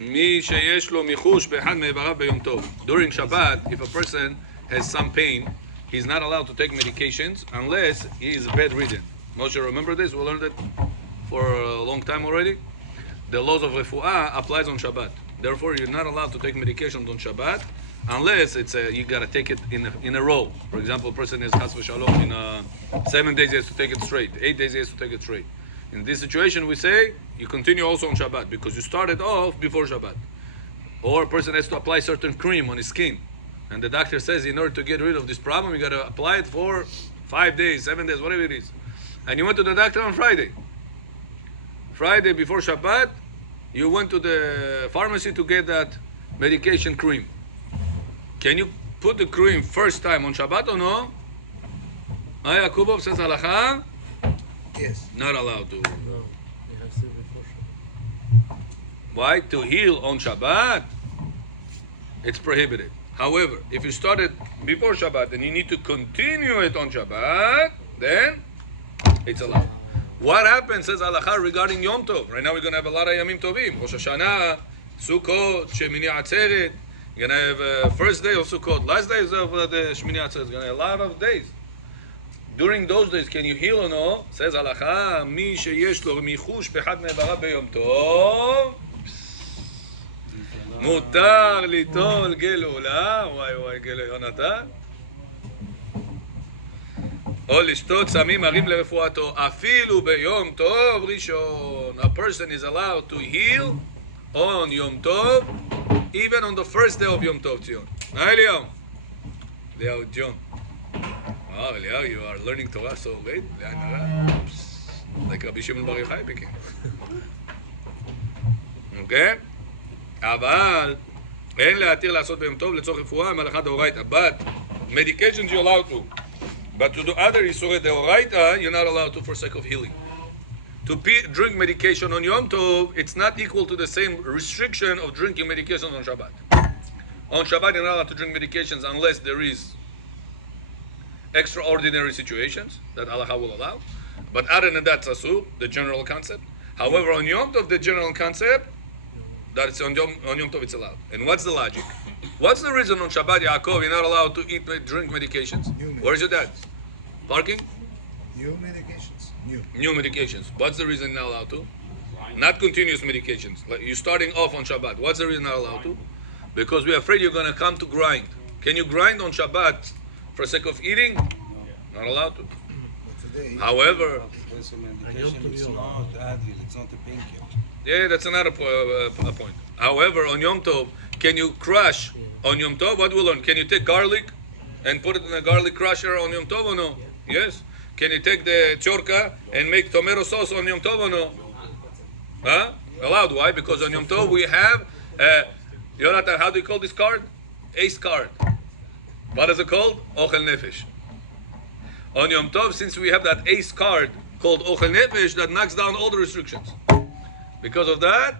מי שיש לו מיחוש באחד מאיבריו ביום טוב. During Shabbat, if a person has some pain, he's not allowed to take medications unless he is bedridden. Moshe, remember this? We learned it for a long time already. The laws of refuah applies on Shabbat. Therefore, you're not allowed to take medications on Shabbat unless it's you gotta take it in a row. For example, a person is chas v'shalom in 7 days he has to take it straight. 8 days he has to take it straight. In this situation, we say you continue also on Shabbat because you started off before Shabbat. Or a person has to apply certain cream on his skin, and the doctor says in order to get rid of this problem, you gotta apply it for 5 days, 7 days, whatever it is. And you went to the doctor on Friday. Friday before Shabbat, you went to the pharmacy to get that medication cream. Can you put the cream first time on Shabbat or no? Aya Kubov says halacha. Yes. Not allowed to. No, it has to be before Shabbat. Why? To heal on Shabbat, it's prohibited. However, if you started before Shabbat and you need to continue it on Shabbat, then it's allowed. What happens, says halacha, regarding Yom Tov? Right now we're going to have a lot of Yamim Tovim. Rosh Hashanah, Sukkot, Shemini Atzeret. You're going to have first day of Sukkot, last day of the Shemini Atzeret. You're going to have a lot of days. During those days, can you heal or no? Says halacha, mi sheyesh lo michush bechad me'evarav beyom tov, mutar litol gelula, וואי גלו יונתן, או לשתות סמים מרים לרפואתו, אפילו ביום טוב ראשון. A person is allowed to heal on Yom Tov, even on the first day of Yom Tov, Tzion. Eliyahu. Eliyahu, John. Wow, Eliyahu, you are learning Torah so late. Like Rabbi Shimon Bar Yochai became. Okay? אבל אין להתיר לעשות ביום טוב לצורך רפואה מהלכה דאורייתא. But medications you're allowed to. But to do other isurei deoraita, you're not allowed to for sake of healing. To drink medication on Yom Tov, it's not equal to the same restriction of drinking medication on Shabbat. On Shabbat, you're not allowed to drink medications unless there is extraordinary situations that Allah will allow. But other than that, asur, the general concept. However, on Yom Tov, the general concept, that it's on Yom Tov, it's allowed. And what's the logic? What's the reason on Shabbat, Yaakov, you're not allowed to drink medications? Where's your dad? Parking? New medications. New medications. What's the reason you're not allowed to? Not continuous medications. Like you're starting off on Shabbat. What's the reason you're not allowed to? Because we're afraid you're going to come to grind. Can you grind on Shabbat for sake of eating? Not allowed to. However, it's not Advil, it's not a painkiller. yeah, that's another point. However, on Yom Tov, can you crush on Yom Tov? What do we learn? Can you take garlic and put it in a garlic crusher on Yom Tov or no? Yes. Can you take the chorka and make tomato sauce on Yom Tov or no? Huh? Allowed. Why? Because on Yom Tov we have, Yonatan, how do you call this card? Ace card. What is it called? Ochel Nefesh. On Yom Tov, since we have that ace card called Ochel Nefesh, that knocks down all the restrictions. Because of that,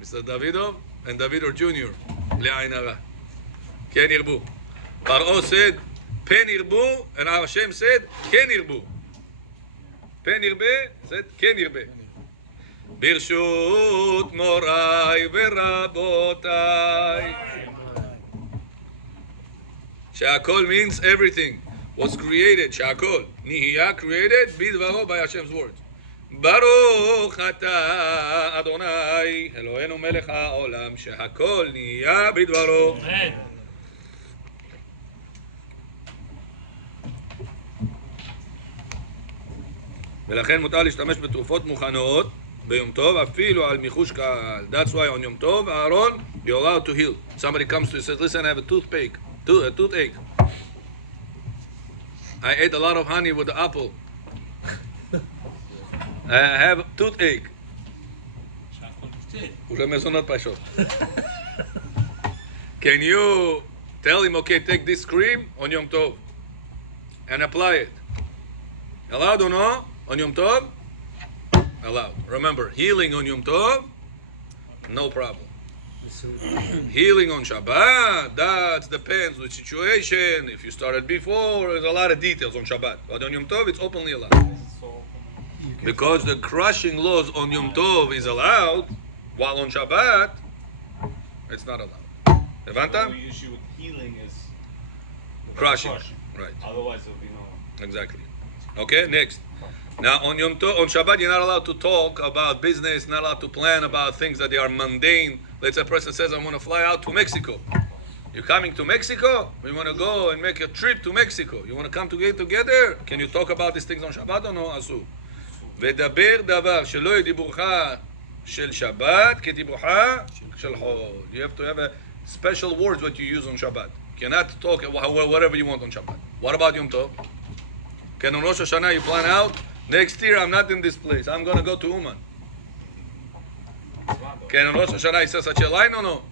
Mr. Davidov and Davidov Jr. Le'ayin hara. Ken yirbu. Paro said, Pen yirbu, and Hashem said, Ken yirbu. Pen yirbe said, Ken yirbe. Birshut morai v'rabotai. Sha'akol means everything was created. Sha'akol. Nihiyah created, bidvaro, by Hashem's words. Baruch ata Adonai Eloheinu melech haolam shehakol niyah bidvaro. Amen. ולכן מותר להשתמש בתרופות מוכנות ביום טוב אפילו על מיחוש קהל. That's why on Yom Tov, Aaron, you're allowed to heal. Somebody comes to you and says, listen, I have a toothache. I ate a lot of honey with the apple. I have a toothache. Can you tell him, okay, take this cream on Yom Tov and apply it? Allowed or no? On Yom Tov? Allowed. Remember, healing on Yom Tov, no problem. Healing on Shabbat, that depends on the situation. If you started before, there's a lot of details on Shabbat. But on Yom Tov, it's openly allowed. Because the crushing laws on Yom Tov is allowed, while on Shabbat, it's not allowed. הבנת? The only issue with healing is Crushing. Right. Otherwise, there'll be no. Exactly. Okay, next. Now on Yom Tov, on Shabbat, you're not allowed to talk about business, not allowed to plan about things that they are mundane. Let's say a person says, I want to fly out to Mexico. You're coming to Mexico? We want to go and make a trip to Mexico. You want to come together? Can you talk about these things on Shabbat or no? אסור. ודבר דבר שלא יהיה דיבורך של שבת כדיבורך של חול. You have to have a special words what you use on Shabbat. You cannot talk whatever you want on Shabbat. What about Yom Tov? Can on Rosh Hashanah you plan out? Next year I'm not in this place. I'm going to go to Uman. Can on Rosh Hashanah he says such a line or no?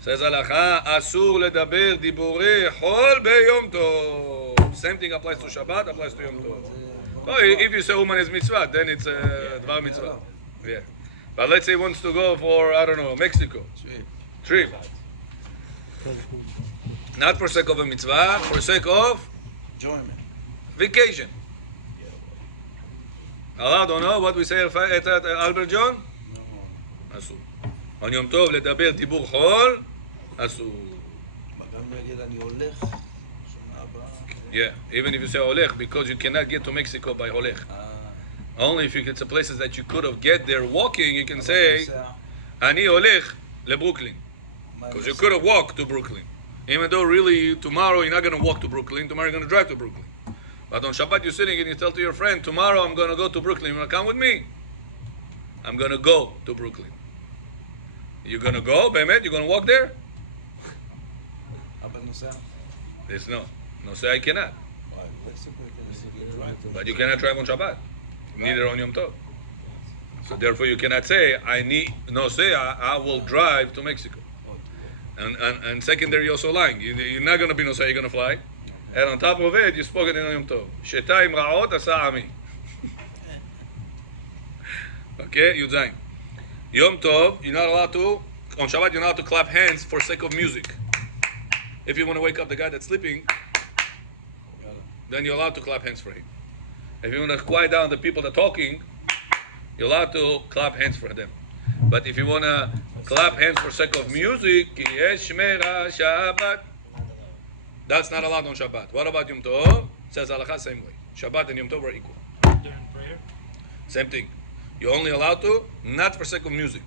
Says הלכה, אסור לדבר דיבורי חול ביום טוב. Same thing applies to Shabbat, applies to Yom Tov. So if you say Uman is mitzvah, then it's Dvar mitzvah. Yeah. But let's say he wants to go for, I don't know, Mexico. Trip. Not for sake of a mitzvah, for sake of enjoyment. Vacation. Allowed or no? What we say at Albert John? No. אסור. on Yom Tov לדבר דיבור חול, אסור. גם להגיד אני הולך, שנה הבאה. Yeah, even if you say הולך, because you cannot get to Mexico by הולך. Only if you get to places that you could have get there walking, you can say, אני הולך לברוקלין. Because you could have walked to Brooklyn. Even though really tomorrow you're not going to walk to Brooklyn, tomorrow you're going to drive to Brooklyn. But on Shabbat you're sitting and you tell to your friend, tomorrow I'm going to go to Brooklyn, you want to come with me? I'm going to go to Brooklyn. You're going to go, באמת? You're going to walk there? אבל נוסע. There's no. No say I cannot. But you cannot drive on Shabbat. Neither on Yom Tov. So therefore you cannot say, I need, no say I will drive to Mexico. And secondary, you're also lying. You're not going to be no say, you're going to fly. And on top of it, you spoke it in Yom Tov. Shetayim ra'ot asa ami. Okay, Yudzayin. Yom Tov, you're not allowed to, on Shabbat, you're not allowed to clap hands for sake of music. If you want to wake up the guy that's sleeping, then you're allowed to clap hands for him. If you want to quiet down the people that are talking, you're allowed to clap hands for them. But if you want to clap hands for sake of music, yesh shmera Shabbat, that's not allowed on Shabbat. What about Yom Tov? Says halakha same way. Shabbat and Yom Tov are equal. During prayer? Same thing. You're only allowed to, not for sake of music.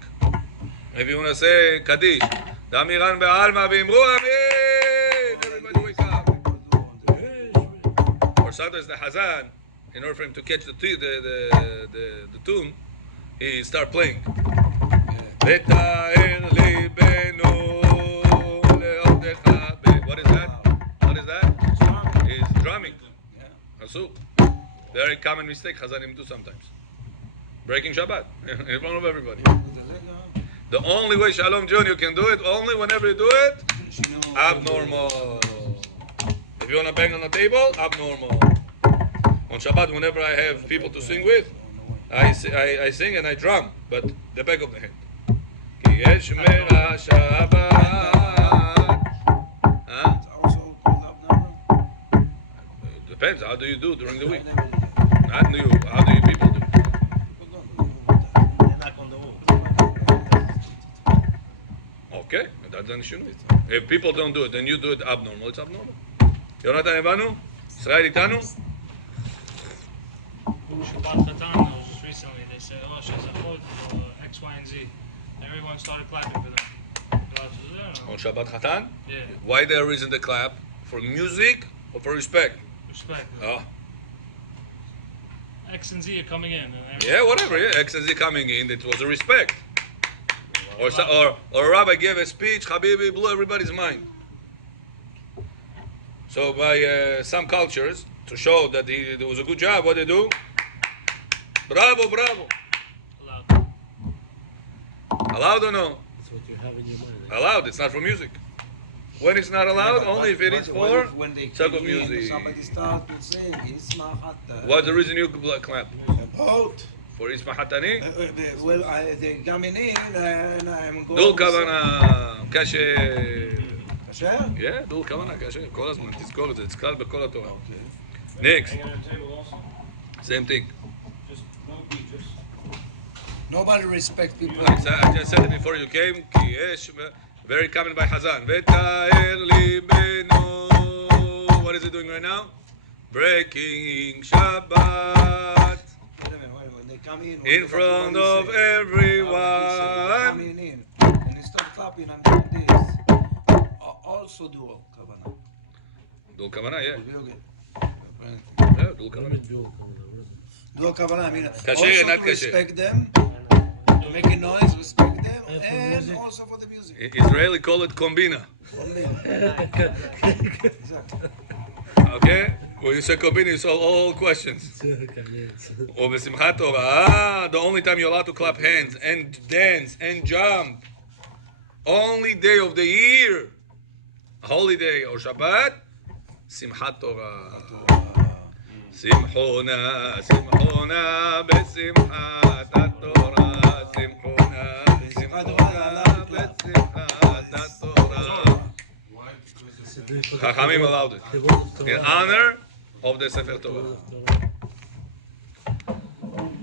If you want to say Kaddish, Damiran be'alma v'imru amin, everybody wake up. Or sometimes the Hazan, in order for him to catch the tune, he start playing. What is that? What is that? He's drumming. Asuk. Very common mistake Hazanim do sometimes. Breaking Shabbat in front of everybody. The only way Shalom John you can do it, only whenever you do it, abnormal. If you want to bang on the table, abnormal. On Shabbat, whenever I have people to sing with, I sing and I drum, but the back of the hand. Ki yesh mera Shabbat. It's also called abnormal. It depends. How do you do during the week? Not you. How do you people do? Okay, that's an issue. If people don't do it, then you do it abnormal. It's abnormal. יונתן הבנו? ישראל איתנו? Shabbat Chatan, just recently, they said, oh, she's a chod, or X, Y, and Z. Everyone started clapping for them. Allowed to do that, or On no? Shabbat Chatan? Yeah, Why there reason to clap? For music or for respect? respect. Oh, X and Z are coming in. And yeah, whatever. Yeah, X and Z coming in, it was a respect. Or a rabbi gave a speech, Habibi, blew everybody's mind. So by some cultures, to show that it was a good job, what they do? Bravo, bravo. Allowed. Allowed or no? That's what you have in your mind. Allowed, it's not for music. When it's not allowed, only if it is for when they sake of came in, music. somebody start to sing, Isma What's the reason you clap? About. For Isma Hatani? Well, גם אני, I'm going... דול כוונה, קשה. כשר? Yeah, דול כוונה, קשה. כל הזמן, תזכור את זה, זה כלל בכל התורה. Next, Hanging on the table also. same thing. Just no beat, just Nobody respects people. I just said it before you came. כי יש, very common by Hazan. ותאר ליבנו. What is it doing right now? Breaking Shabbat When they come in front of everyone. coming in, and they start clapping and doing this. Also dual kavana. דול כוונה, yeah. דול כוונה. Dual kavana. I mean, Kasher, also not to kasher. respect them, to make a noise, respect them, and also for the music. Israeli call it kombina. Exactly. Okay? When you say kombina, you solve all questions. Or בשמחת תורה, the only time you're allowed to clap hands and dance and jump. Only day of the year. Holiday or Shabbat. שמחת תורה. שמחונה, שמחונה בשמחת התורה. שמחונה, שמחונה בשמחת התורה. Chachamim allowed it. In honor of the Sefer Torah.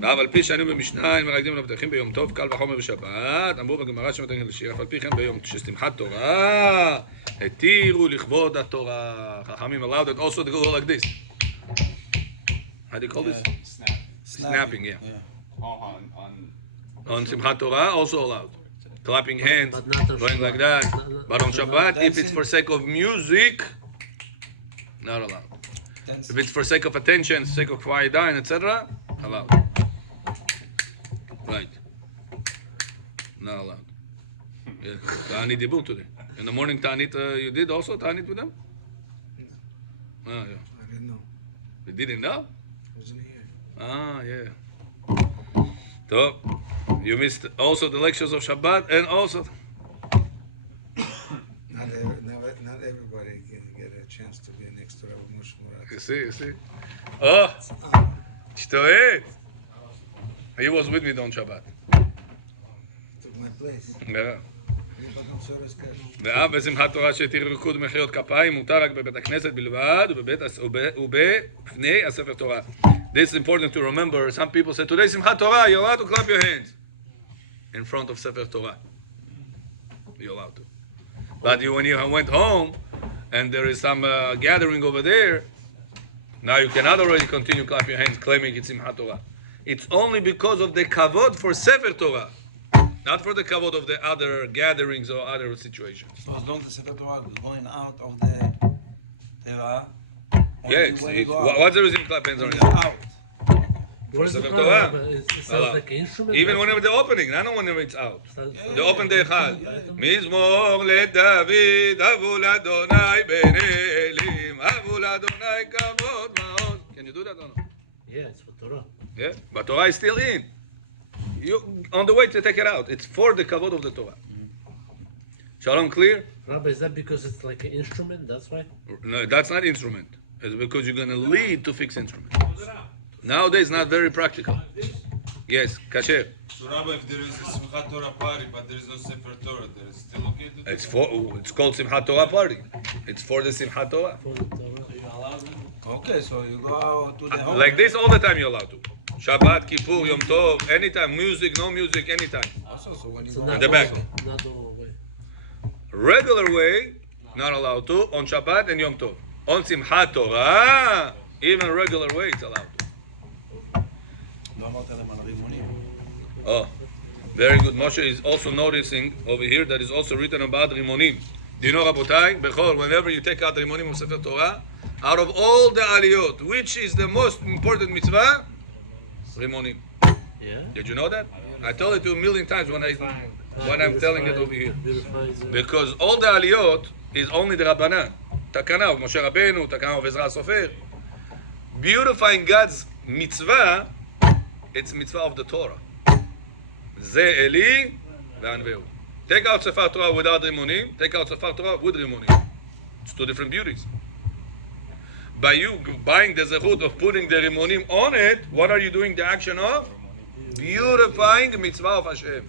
ואף על פי שהיינו במשנה, אם מרקדים לבטחים ביום טוב, קל וחומר בשבת, אמרו בגמרא שמתנגד לשיר, אף על פי כן ביום ששמחת תורה, התירו לכבוד התורה. חכמים allowed it also to go like this. How do you call this? Snapping, yeah. On Simchat Torah, also allowed. Clapping hands, going like that. But on Shabbat, if it's for sake of music, not allowed. If it's for sake of attention, sake of quiet time, etc., allowed. Right. Not allowed. Yeah. Ta'anit dibur today. In the morning, Ta'anit, you did also Ta'anit with them? Oh, yeah. I didn't know. You didn't know? I wasn't here. Ah, yeah. So, you missed also the lectures of Shabbat and also... Not everybody can get a chance to be next to Rabbi Moshe Moretov. You see? Oh! Shtoet! He was with me on Shabbat. Took my place. Yeah. אני בגם סורס כאלה. ואף בשמחת תורה שהתיר ריקוד מחיאות כפיים מותר רק בבית הכנסת בלבד ובפני הספר תורה. This is important to remember. Some people say, today Simchat Torah, you're allowed to clap your hands in front of Sefer Torah. You're allowed to. But when you went home and there is some gathering over there, now you cannot already continue clap your hands claiming it's Simchat Torah. It's only because of the kavod for Sefer Torah, not for the kavod of the other gatherings or other situations. So as long as the Sefer Torah is going out of the Torah, Yes. What's the reason clap hands on it's it? out. For Sefer Torah. Even whenever the opening, not whenever it's out. The open day Echad. מזמור לדוד, אבו לאדוני בן אלים, אבו לאדוני כבוד מעוז. Can you do that or no? Yeah, it's for Torah. Yeah, but Torah is still in. You on the way to take it out. It's for the kavod of the Torah. Shalom, clear? Rabbi, is that because it's like an instrument? That's why? No, that's not instrument. It's because you're going to lead to fix instrument. Nowadays, not very practical. Yes, kasher. So Rabbi, if there is a Simchat Torah party, but there is no Sefer Torah, there is still okay to do It's called Simchat Torah party. It's for the Simchat Torah. For the Torah. Okay, so you go out to the home. Like this all the time you're allowed to. Shabbat, Kippur, Yom Tov, anytime. Music, no music, anytime. Also, so when you So go not In the back. Not the whole way. Regular way, not allowed to. On Shabbat and Yom Tov. On Simchat Torah, even regular way, it's allowed to. לא אמרת להם על רימונים. Oh, very good. Moshe is also noticing over here that is also written about Rimonim. Do you know, Rabotai? Bechor, whenever you take out the Rimonim of Sefer Torah, out of all the aliyot, which is the most important mitzvah? Rimonim. Yeah? Did you know that? I told it to you a million times when I'm telling it over here. Because all the aliyot is only the Rabbanan. Takana of Moshe Rabbeinu, Takana of Ezra Sofer. Beautifying God's mitzvah, it's mitzvah of the Torah. Ze Eli ve'anveu. Take out Sefer Torah without Rimonim, take out Sefer Torah with Rimonim. It's two different beauties. By you buying the zechut of putting the Rimonim on it, what are you doing the action of? Beautifying mitzvah of Hashem.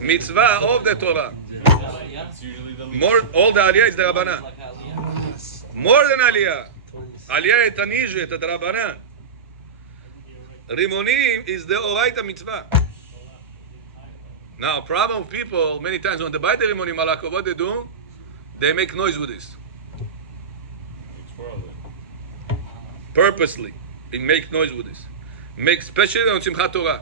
Mitzvah of the Torah. It's usually the least. More, all the Aliyah is the Rabbanan. More than Aliyah. Aliyah et Tanijah et Rabbanan. Rimonim is the Oraita mitzvah. Now, problem with people, many times when they buy the rimoni malakov, what they do? They make noise with this. Purposely. They make noise with this. Make, especially on Simchat Torah.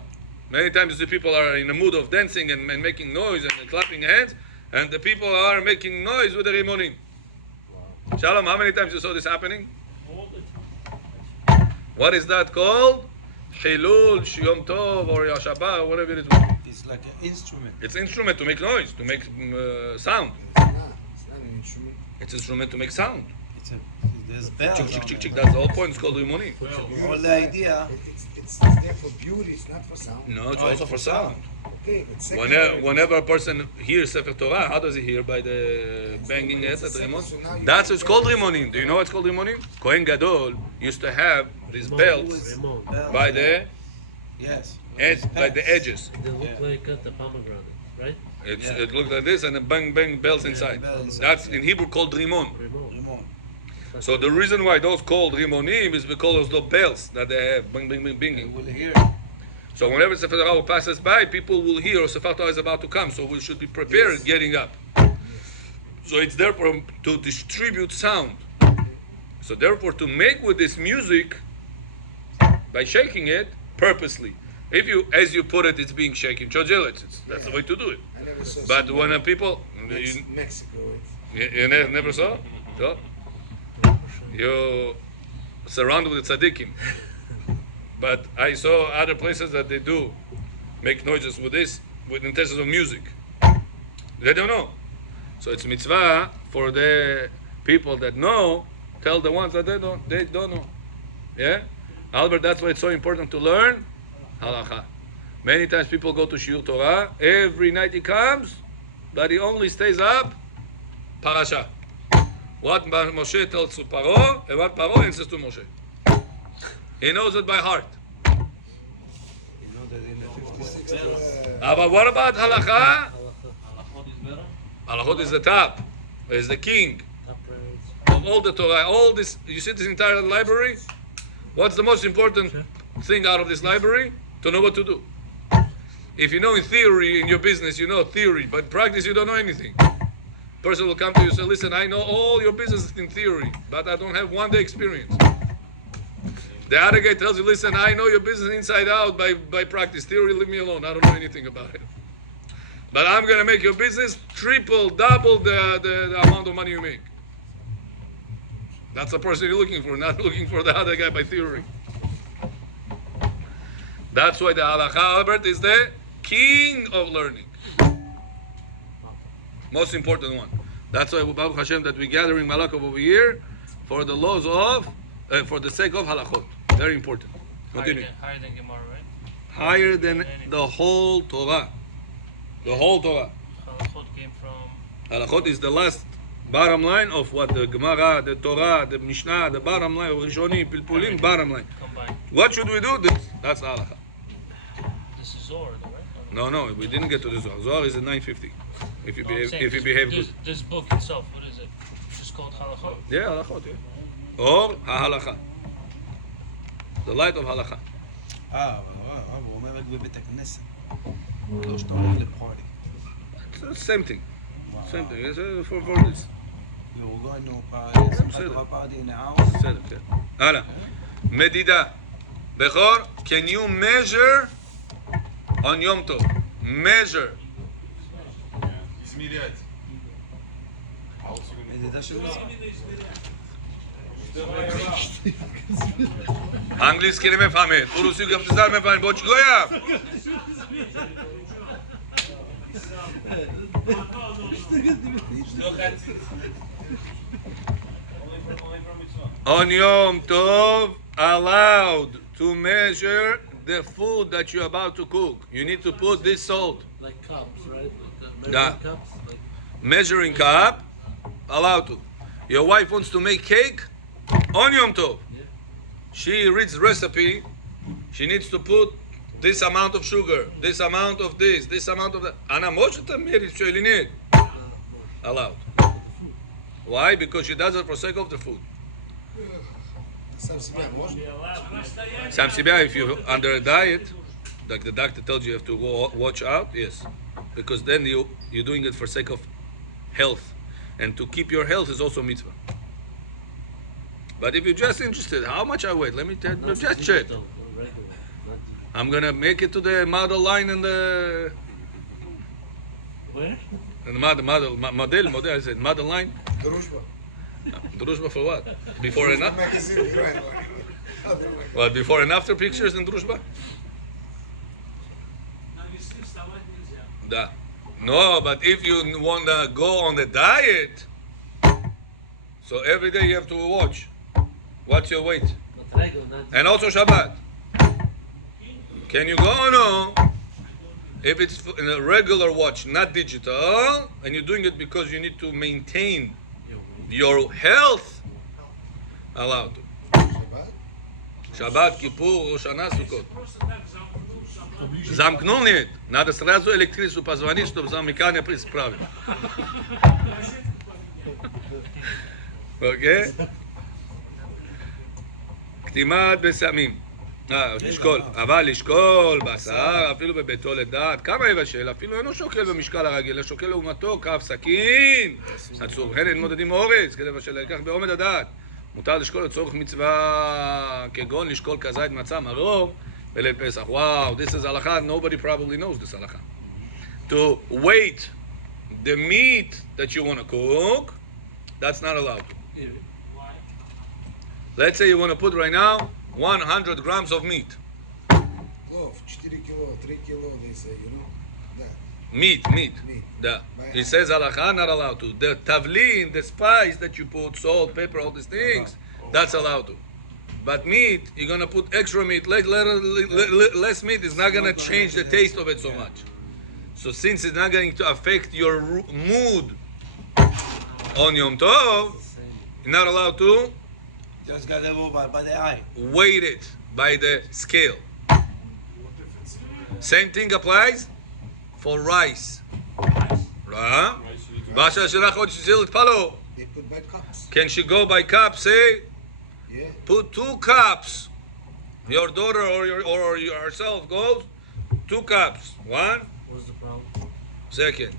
Many times the people are in a mood of dancing and making noise and clapping hands, and the people are making noise with the rimonim. Shalom, how many times you saw this happening? What is that called? Hilul, Yom Tov, or Yashabah, or whatever it is. It's like an instrument. It's an instrument to make noise, to make sound. It's not an instrument. It's an instrument to make sound. There's bells. Chick, chick, on chick, it. chick. That's the whole point. It's called rimonim. All the idea. It's there for beauty. It's not for sound. No, it's also for sound. Okay, but secondary. Whenever a person hears Sefer Torah, how does he hear? By the banging head at the rimon? So now you That's can what's called tell- rimonim. Do you know what's called rimonim? Kohen Gadol used to have these belts Rimon. Bells. by the Yes. by the edges. They look like the pomegranate, right? It looked like this, and then bang bang bells inside. bell inside. That's in Hebrew called rimon. Rimon. Rimon. So the reason why those called rimonim is because of the bells that they have, bang bang bang You banging. will hear. So whenever Sefer Torah passes by, people will hear or Sefer Torah is about to come. So we should be prepared getting up. So it's therefore to distribute sound. So therefore to make with this music by shaking it purposely. If you, as you put it, it's being shaken. That's the way to do it. I never saw But someone when people, in Mexico. you never saw? So you surrounded with tzaddikim. But I saw other places that they do make noises with this, with intentions of music. They don't know. So it's mitzvah for the people that know, tell the ones that they don't know. Yeah? Albert, that's why it's so important to learn halacha. Many times people go to Shiur Torah, every night he comes, but he only stays up parasha. What Moshe tells to Paro, and what Paro answers to Moshe. He knows it by heart. You know that in the 56th. But what about halacha? Halachot is the top, is the king Top right. of all the Torah. All this, you see this entire library? What's the most important thing out of this library? To know what to do. If you know in theory, in your business, you know theory, but in practice, you don't know anything. Person will come to you and say, listen, I know all your business in theory, but I don't have one day experience. The other guy tells you, listen, I know your business inside out by practice. Theory, leave me alone. I don't know anything about it. But I'm going to make your business triple, double the amount of money you make. That's the person you're looking for, not looking for the other guy by theory. That's why the halacha, Albert, is the king of learning. Most important one. That's why Baruch Hashem that we're gathering Malakov over here for the laws of, for the sake of halachot. Very important. Continue. Higher than Gemara, right? Higher than the whole Torah. The whole Torah. Halachot came from. Halachot is the last bottom line of what the Gemara, the Torah, the Mishnah, the bottom line, Rishonim, Pilpulim, bottom line. Combined. What should we do? That's halacha. This is Zohar, though, right? No, we didn't get to the Zohar. Zohar is at 950. If you No, I'm behave, saying if you this- behave this, good. this book itself, what is it? It's just called Halachot. Yeah, halachot. Yeah. Or halacha. The light of halacha. הוא אומר רק בבית הכנסת. לא שאתה הולך לפארטי. It's the same thing. Same thing. It's for this. We're going to a party, some kind of a party in the house. בסדר, כן. הלאה. מדידה. בכור, can you measure on Yom Tov? Measure. измерять. מדידה של מה? Английский не мефамед. Урусик гafтизар мефамед. Бочгоя. On Yom Tov, allowed to measure the food that you're about to cook. You need to put this salt. Like cups, right? Like Yeah. measuring cups. Like, Measuring cup, allowed to. Your wife wants to make cake on Yom Tov. She reads recipe. She needs to put this amount of sugar, this amount of this amount of that. Ana Moshe Tamir Shoilinet. Allowed. Why? Because she does it for sake of the food. Sam Sam Sibia, if you're under a diet, like the doctor tells you have to watch out, yes. because then you're doing it for sake of health, and to keep your health is also mitzvah. But if you're just interested, how much I weigh? Let me tell you, just check. Digital, regular, not digital. I'm gonna make it to the model line and the Where? model. I said model line. Drushba. Drushba for what? Before and after? Magazine, right? What? Before and after pictures in Drushba? Da. No, but if you wanna go on the diet, so every day you have to watch. What's your weight? Not regular, not And also Shabbat. Can you go or no? If it's in a regular watch, not digital, and you're doing it because you need to maintain your health, allowed to. Shabbat, Kippur, Rosh Hashanah, Sukkot. Замкнули, надо сразу электричеству позвонить, чтобы замыкание исправить. אוקיי? קטימת בסמים. לשקול. אבל לשקול בשר, אפילו בביתו לדעת. כמה יבשל? אפילו אינו שוקל במשקל הרגיל, השוקל לעומתו, כף סכין. עצור. הן מודדים אורז, כדי לבשל, לקח בעומד הדעת. מותר לשקול לצורך מצווה, כגון לשקול כזית מצה מרור, בליל פסח. Wow, this is הלכה, nobody probably knows this הלכה. To weight the meat that you want to cook, that's not allowed. Let's say you want to put right now 100 grams of meat. Plov, 4 kilo, 3 kilo, they say, you know. That. Meat. Meat. Da. It says halakha, not allowed to. The tavlin, the spice that you put, salt, pepper, all these things, that's allowed to. But meat, you're going to put extra meat. Less meat is not going to change the taste of it so much. So since it's not going to affect your mood on Yom Tov, you're not allowed to Just got level by the eye. weight it by the scale. Same thing applies for rice. Right? They put by cups. Can she go by cups? Say, Yeah. put 2 cups. Your daughter or yourself goes 2 cups. 1, What's the problem? second.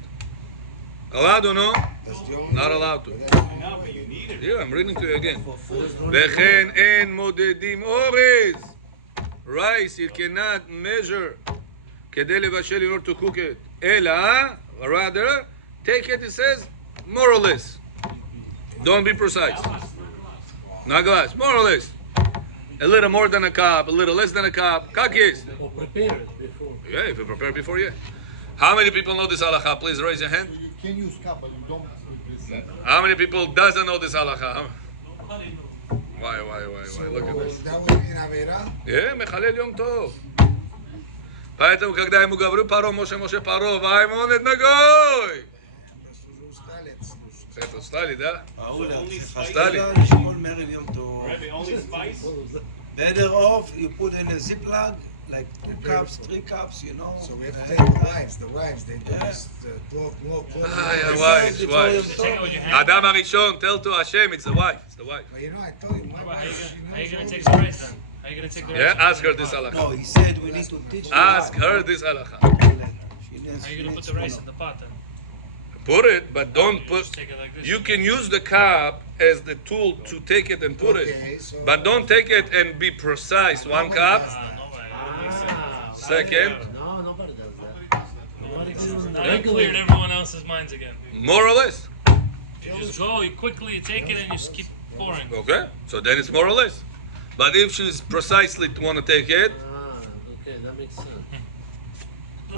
Allowed or no? That's the only Not way. allowed to. But that's the only way. Yeah, I'm reading to you again. For food. וכן אין מודדים אורז. Rice, you cannot measure כדי לבשל in order to cook it. אלא, rather, take it, it says, more or less. Don't be precise. Not glass, more or less. A little more than a cup, a little less than a cup. Как есть? Or prepare it before. Yeah, if you prepare before, yeah. How many people know this halakha? Please raise your hand. You can use cup, but you don't. How many people doesn't know this halakha? Why? Look at this. That would be in Avera. מחלל יום טוב. Поэтому, когда ему говорю, Паро, Моше, Паро, Ваймонет Нагой. Это устали, да? Stali. לשקול מרל יום טוב. Rabbi, only spice? Better off, you put in a Ziploc, like 2 cups, 3 cups, you know. So we have to take the wives, they do this, 12 more. wives. Take it with your hand. Adam הראשון, tell to Hashem, it's the wife. But you know, I told you, my How you wife, gonna, how you she gonna knows take all the these rice things. then? How you gonna take the rice? Yeah, ask her this No, halakha. he said we need to teach the Ask wife. her this halakha. How you gonna put the rice in the pot then? Put it, but don't You put. just take it like this. You can use the cup as the tool to take it and put Okay, it, so- but don't take it and be precise. 1 cup, Nobody. That makes sense. second, No, nobody does that. Nobody does Now that. you cleared everyone else's minds again. more or less. You just go, you quickly take it and you just keep pouring. Okay, so then it's more or less. But if she's precisely want to take it, Okay, that makes sense.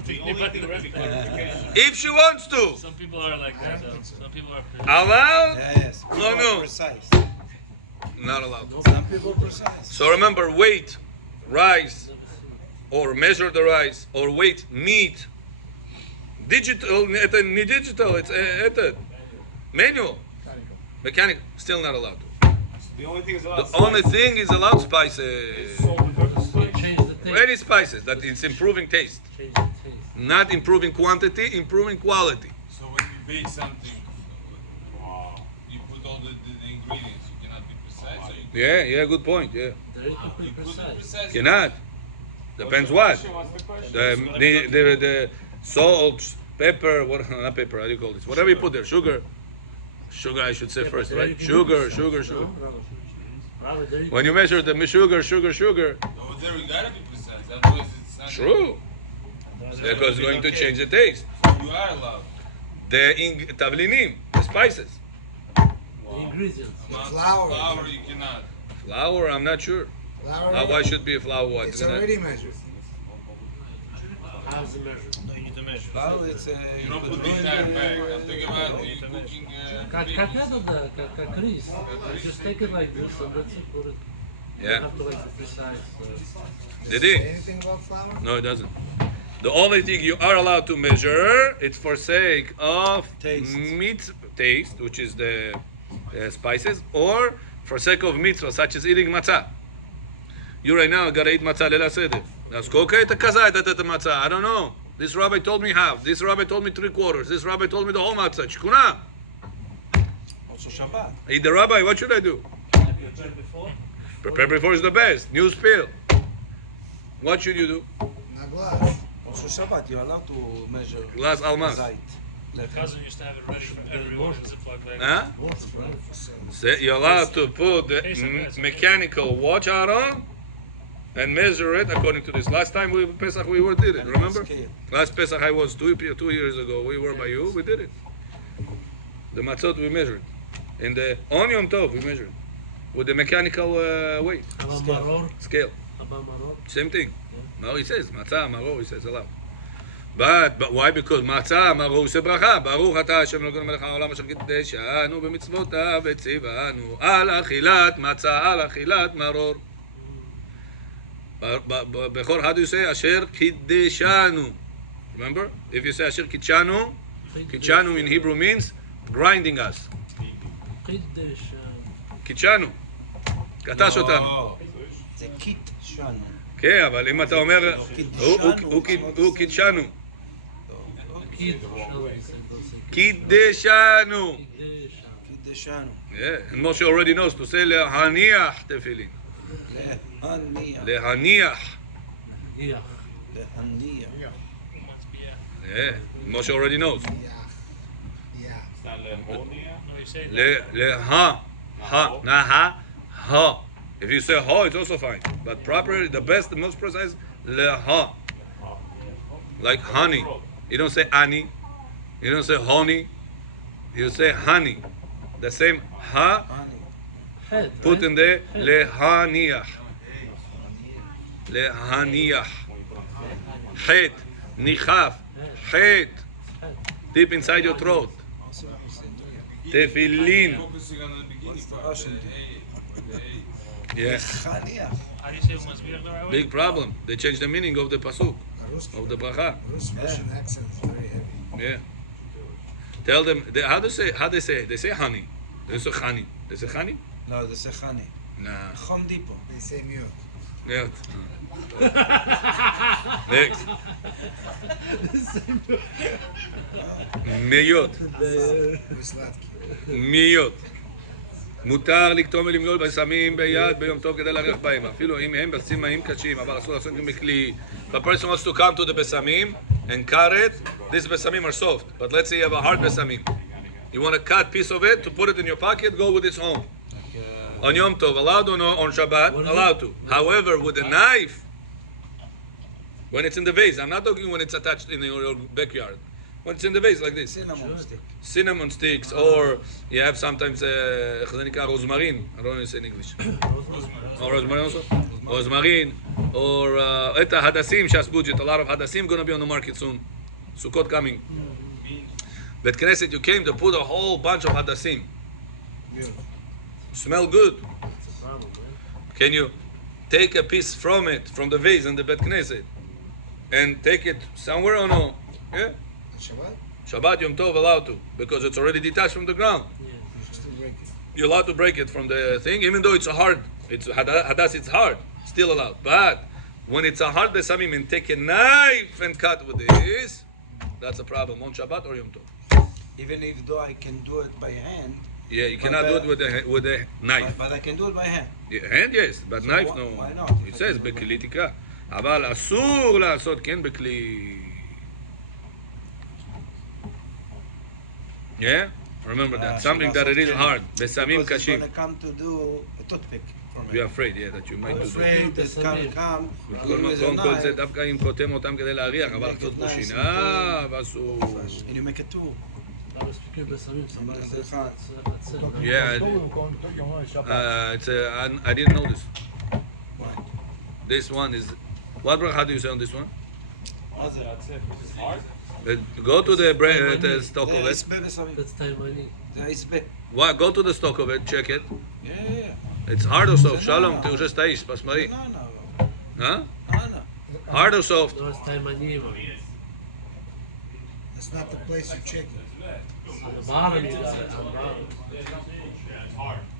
The only thing, Rabbi, clarification. if she wants to, Some people are like that though. Some people are pretty. allowed, Yes. No, no. Precise. not allowed. Some people precise. So remember, weight rice, or measure the rice, or weight meat. Digital, это не digital, it's это manual, mechanical, still not allowed. The only thing is allowed. The only thing is allowed spices, Change the taste. any spices that it's improving taste, Change the taste. not improving quantity, improving quality. So when you bake something, you put all the ingredients. You cannot be precise. Or you Yeah, good point. Yeah, There is to be could be precise. cannot. precise. Depends what. The salt, pepper, what not pepper, how do you call this? Whatever you put there, sugar. Sugar I should say Yeah, first, but there right? you Sugar, can sugar, do sugar. No. Rabbi, there you When you can- measure the sugar, Over there, we gotta be precise. Otherwise, it's not. true. Because it's going to change the taste. You are allowed. The tavlinim, the spices. The ingredients. Flour. You cannot. Flour, I'm not sure. Flour, Why should be a flour? What? it's already measured. How's the measure? No, you need to measure. Flour, it's You don't put the entire bag. I'm thinking about you cooking. Как это, да, как рис. You just take it like this and that's it. Put it. You Yeah. don't have to like the precise. Did Say he? anything about flour? No, it doesn't. The only thing you are allowed to measure, it's for sake of Taste. meat taste, which is the spices, or for sake of mitzvah, such as eating matzah. You right now gotta eat matzah leila seder. That's okay to kazai that matzah. I don't know. This rabbi told me half. This rabbi told me 3/4. This rabbi told me the whole matzah. Shkuna. also Shabbat. Eat the rabbi. What should I do? Prepare before. Prepare before is the best. New spill. What should you do? Not glass. Also Shabbat, you're allowed to measure Glass almas. zait. My cousin used to have it ready for everyone in Ziploc bags. Huh? Say you're allowed to put the mechanical watch out on and measure it according to this. Last time Pesach we did it. Remember? Scale. Last Pesach I was 2 years ago. We were by you. We did it. The matzot we measured. In the on Yom Tov we measured with the mechanical weight About maror. scale. About maror. Same thing. No, he says matzah maror. He says allowed. But why? Because matzah maror זה ברכה. ברוך אתה השם אלוקינו מלך העולם אשר קידשנו במצוותיו וציוונו על אכילת מצה על אכילת מרור. Bechor, how do you say אשר קידשנו? Remember? If you say אשר קידשנו, קידשנו in Hebrew means grinding us. קידש. קידשנו. קטש אותנו. לא, זה קיט שלנו. כן, אבל אם אתה אומר, הוא קידשנו. קיד. קידשנו. קידשנו. Yeah, and Moshe already knows to say להניח תפילין. להניח. להניח. Yeah. להניח. Must be, Yeah, Moshe already knows. Yeah. Yeah. It's not Lehonia. no, you say להה. ha, naha, ha. If you say ha, it's also fine. But properly, the best, the most precise, leha. Like honey. You don't say ani. You don't say honey. You say honey. The same ha, Head. put in there, lehaniach. Lehaniach. Het, nichaf, het. Deep inside your throat. Tefillin. Focusing on the beginning part. Russian. Yeah. חניח. how do you say it must be the right way? Big problem. They changed the meaning of the pasuk, of the bracha. Russian accent is very heavy. Yeah. Tell them how they say it? They say honey. They say honey. They say honey? לא, זה זה חני. Nah. חומדי פה. They say mute. Yeah. Next. מיות. Slatki. מיות. מותר לקטום ולמלול בסמים ביד ביום טוב כדי להריח בהם, אפילו אם הם בצמאים קשים, אבל אסור לעשות בכלי. If a person wants to come to the besamim and cut it, these besamim are soft. But let's say you have a hard besamim. You want to cut piece of it to put it in your pocket, go with it home. On Yom Tov, allowed or no? On Shabbat, allowed to. However, with a knife, when it's in the vase, I'm not talking when it's attached in your backyard. When it's in the vase like this. cinnamon stick. Cinnamon sticks, or you have sometimes איך זה נקרא? Rosmarin. I don't know how to say in English. Or rosemary also? Rosmarin, or את ההדסים שהסבוג'ית. A lot of hadassim going to be on the market soon. Sukkot coming. Bet Knesset, you came to put a whole bunch of hadassim. Smell good. Can you take a piece from it, from the vase in the Bet Knesset, and take it somewhere or no? Yeah? On Shabbat? Shabbat Yom Tov allowed to, because it's already detached from the ground. Just to break it. You're allowed to break it from the thing, even though it's a hard, it's hadas, it's hard, still allowed. But when it's a hard besamim and take a knife and cut with this, that's a problem on Shabbat or Yom Tov. Even if though I can do it by hand, Yeah, you cannot do it with a knife. but I can do it by hand. Yeah, hand yes, but So knife why- no. why not? It says בכלי תקרא, אבל אסור לעשות כן בכלי. Yeah? Remember that. Something that it is hard. Besamim Because he's kashim. gonna come to do a toothpick for me. You're afraid, yeah, that you might I'm do that. afraid that can come, give me the קודם כל זה knife, דווקא אם קוטם אותם כדי להריח, אבל לחצות פה שינה, ואסור. and you make a tool. I was speaking בסמים, somebody says that's it. Yeah, I didn't know this. This one is, what bracha do you say on this one? מה זה? Go to the stock זה of it. הסבה בסמים. That's תימני. זה הסבה. Go to the stock of it, check it. Yeah. It's hard or soft? Shalom, אתה חושב שאתה איש, פסמאי. Huh? Hard or soft? No, it's תימני. It's not the place you check it. On the bottom you got it, on the bottom.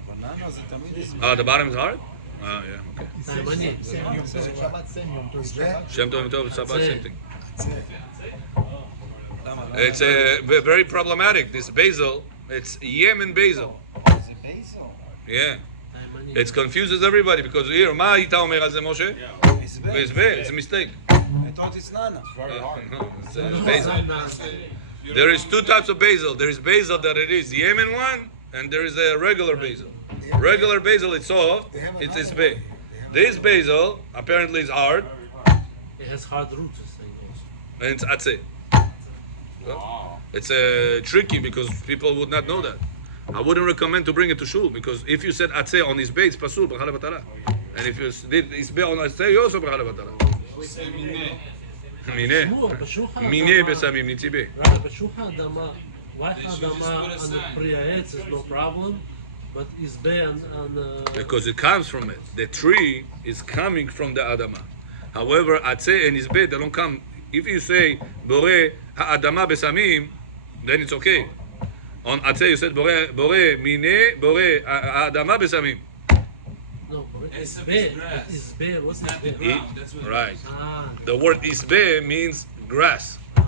בננה זה תמיד הסבה. The bottom is hard? Ah, yeah, okay. תימני. Shem Tov Tov, Shabbat, same thing. למה? It's very problematic. This basil, it's Yemen basil. זה בייסל. Yeah. תימני. It confuses everybody because here, מה היית אומר על זה, משה? הסבה. It's a mistake. I thought it's nana. No, it's basil. There is two types of basil. There is basil that it is Yemen one, and there is a regular basil. Regular basil, it's soft. It's isbe. This basil apparently is hard, It has hard roots, this thing also. and it's atze. It's tricky because people would not know that. I wouldn't recommend to bring it to shul because if you said atze on his base, pasul b'chala batala, and if you did isbe on atze, you also b'chala batala. Mine, שמור, בשוחה mine אדמה, besamim nitzibe. רק בשוחה אדמה, וייך אדמה on the פרי העץ is no problem, but יזבה on Because it comes from it. The tree is coming from the adama. However, atze and isbe, they don't come. If you say bore ha'adama besamim, then it's okay. On atze you said bore mine bore ha'adama besamim. no, יזבה, what's יזבה? Right. Ah, The word isbe means grass. ah,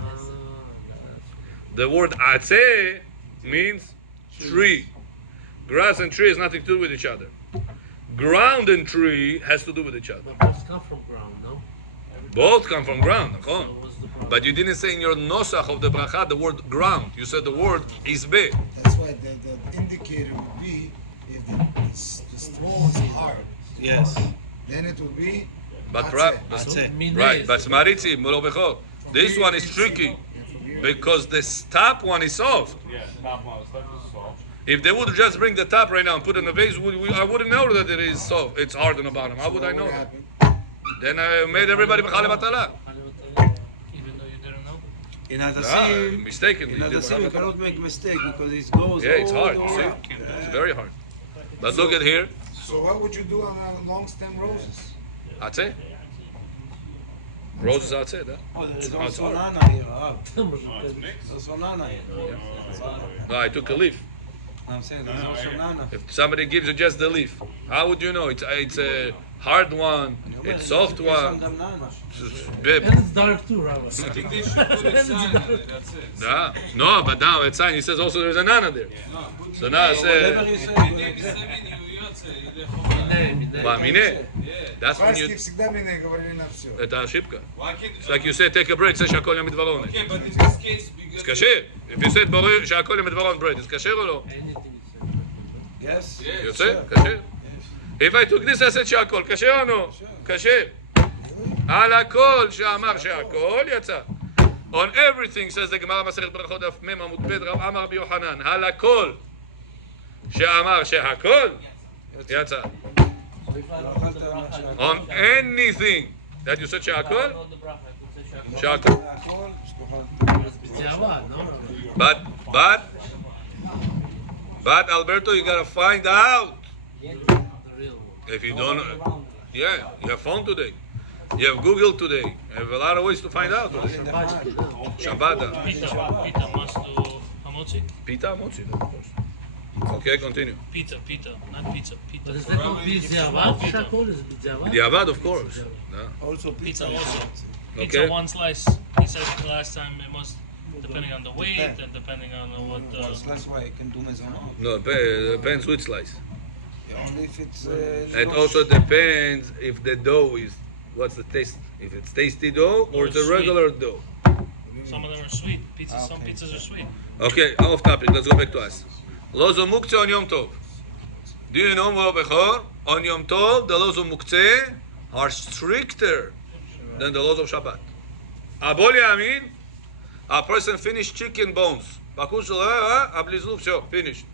The word atze means tree. Grass and tree has nothing to do with each other. Ground and tree has to do with each other. but both come from ground, no? Both come from ground. So נכון? what's the problem? But you didn't say in your nosach of the bracha the word ground. You said the word isbe. That's why the indicator would be if the straw is hard, Yes. then it will be But atze. Mine right, is but the- smaritzi, mulo bechol. This one is tricky because the top one is soft. Yeah, top one, stuff is soft. If they would just bring the top right now and put it in the vase, I wouldn't know that it is soft. It's hard on the bottom. How would I know that? Then I made everybody b'chala batala. Even though you didn't know. In other Ah, sim, mistakenly. in you other did sim you b'chala batala. cannot make mistake because it goes Yeah, it's all hard. the You way see, up. it's very hard. But look at here. So what would you do on long stem roses? Atze. Roses outside, huh? Oh, there is It's also hard. nana here. Oh, It's there's also nana here. No, I took a leaf. I'm saying there's also nana. If somebody gives you just the leaf, how would you know? It's a hard one, it's soft Some one. them nana. Bib. And it's dark too, Rabbi. I think they should put a sign on it, that's it. Yeah. No, but now it's sign. He says also there's a nana there. So now it's Whatever you say. Mine. That's when Пасти you. всегда мне говорили на все. Это ошибка. Why can't It's like you say take a bread, say שהכל יהיה מדברון. Okay, but in this case, It's because כשר. If you said ברור שהכל יהיה מדברון bread, it's כשר או לא? Anything you say. Yes. יוצא? כשר. If I took this, I said שהכל כשר או לא? כשר. על הכל שאמר שהכל יצא. On everything, says the Gemara מסכת ברכות דף מ' עמוד ב' רב אמר רבי יוחנן, על הכל שאמר שהכל יצא. So if I don't know the bracha, I could On say anything that you said If I שהכל, don't know the bracha, I could say שהכל. הכל, סליחה. It's b'diavad, no, Rabbi? But Alberto, you gotta find out. The real one. If you don't, yeah, you have phone today. You have Google today. You have a lot of ways to find out. Shabbat. Pita must do hamotzi. Pita mochi. Okay, continue. Pita, not pizza. Pita. But is that not b'diavad? Shakol is b'diavad? Diavad, of course. Yeah. Also Pizza pizza. also. Okay. Pizza one slice. He said the last time it must, depending on the weight Depend. and depending on what. That's why I can do mezonot. No, depends which slice. Only if it's. It also depends if the dough is, what's the taste? If it's tasty dough or it's a Sweet. regular dough. Some of them are sweet. Pizzas. Some pizzas are sweet. Okay, off topic. Let's go back to us. Lozo muktzeh on Yom Tov. Do you know what Bechor? On Yom Tov, the laws of muktzeh are stricter than the laws of Shabbat. Abol Yamin, a person finished chicken bones. Bakush ablizlu, finished.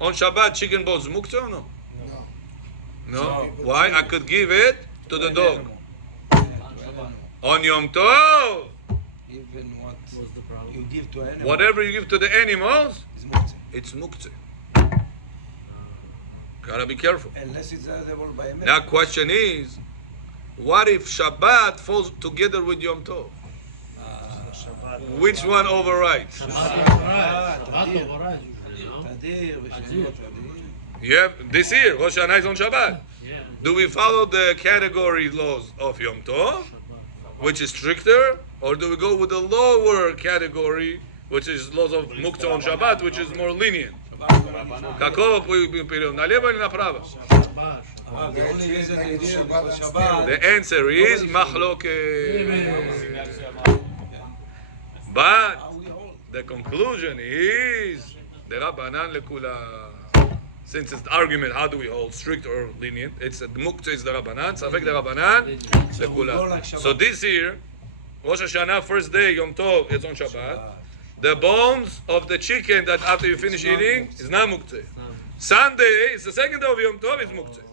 On Shabbat, chicken bones muktzeh or no? No. Why? I could give it to the dog. On Yom Tov, Even what What's the problem? you give to animal whatever you give to the animals, is muktzeh. it's muktzeh. Gotta be careful. Unless it's edible by a man. Now, question is, what if Shabbat falls together with Yom Tov? Which one overrides? Shabbat overrides usually, no? Tadir, v'shenot tadir. You have this year, Rosh Hashanah is on Shabbat. Yeah. Do we follow the category laws of Yom Tov, which is stricter, or do we go with the lower category, which is laws of Muktzah on Shabbat, which is more lenient? Какого периода? Налево или направо? Shabbat. The only reason they did it was Shabbat. The answer is machloket. But the conclusion is the Rabbanan lekula. Since it's the argument, how do we hold strict or lenient? It's the Muktzah is the Rabbanan, Safek the Rabbanan lekula. So this year, Rosh Hashanah first day Yom Tov is on Shabbat. The bones of the chicken that after you finish eating is not Muktzah. Sunday is the second day of Yom Tov is Muktzah.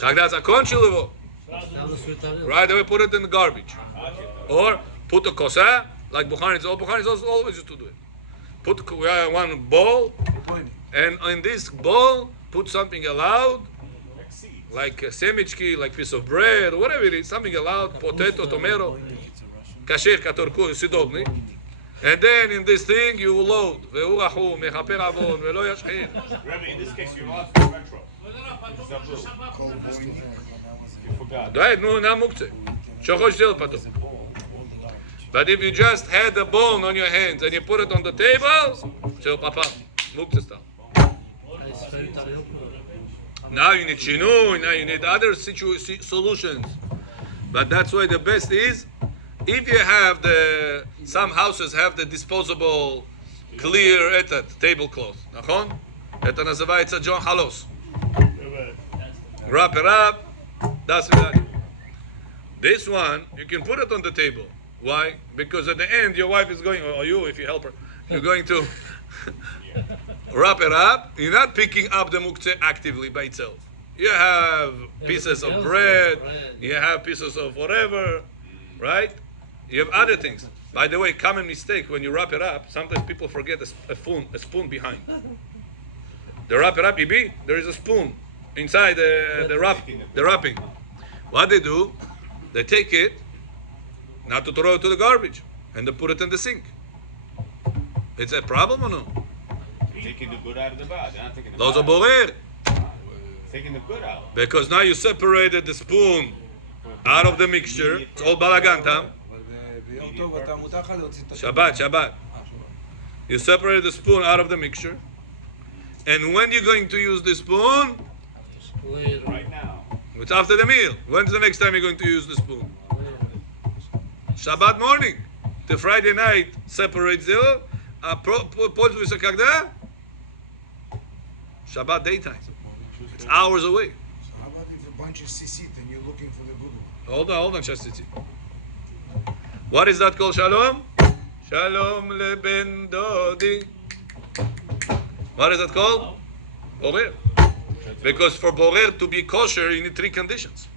Когда закончил его, right away put it in the garbage. Or put a kosa, like Bukhari is always used to do it. Put one bowl, and in this bowl, put something allowed, like a semichki, like piece of bread, or whatever it is, something allowed, potato, tomato, kasher, katorku, sidobni. And then in this thing you will load. Rabbi, in this case, you're allowed for retro. You forgot. Да, ну на мукце. Что хочешь делать потом? But if you just had the bone on your hands and you put it on the table, so papa, muktzah style. Now you need shinui, now you need other solutions. But that's why the best is, if you have some houses have the disposable clear tablecloth. נכון? Это называется John Halos. Wrap it up. That's it. This one, you can put it on the table. Why? Because at the end, your wife is going, or you, if you help her, you're going to wrap it up. You're not picking up the muktzeh actively by itself. You have pieces of bread, you have pieces of whatever, right? You have other things. By the way, common mistake when you wrap it up, sometimes people forget a spoon behind. They wrap it up, Ibi, there is a spoon inside the wrapping. What they do, they take it, not to throw it to the garbage, and they put it in the sink. It's a problem or no? Taking the good out of the bad. They're not taking the Those bad are borer. Taking the good out. Because now you separated the spoon out of the mixture. It's all balagan, Tam. ביום טוב אתה מותר לך להוציא את Shabbat. You separated the spoon out of the mixture. And when you're going to use the spoon, Right now. it's after the meal. When's the next time you're going to use the spoon? Shabbat morning. The Friday night separate zero. Пользуйся когда? Shabbat daytime. It's hours away. So how about if a bunch of sisit and you're looking for the good one? Hold on, Chastity. What is that called? Shalom? Shalom leben dodi. What is that called? Borer. Because for borer to be kosher, you need three conditions.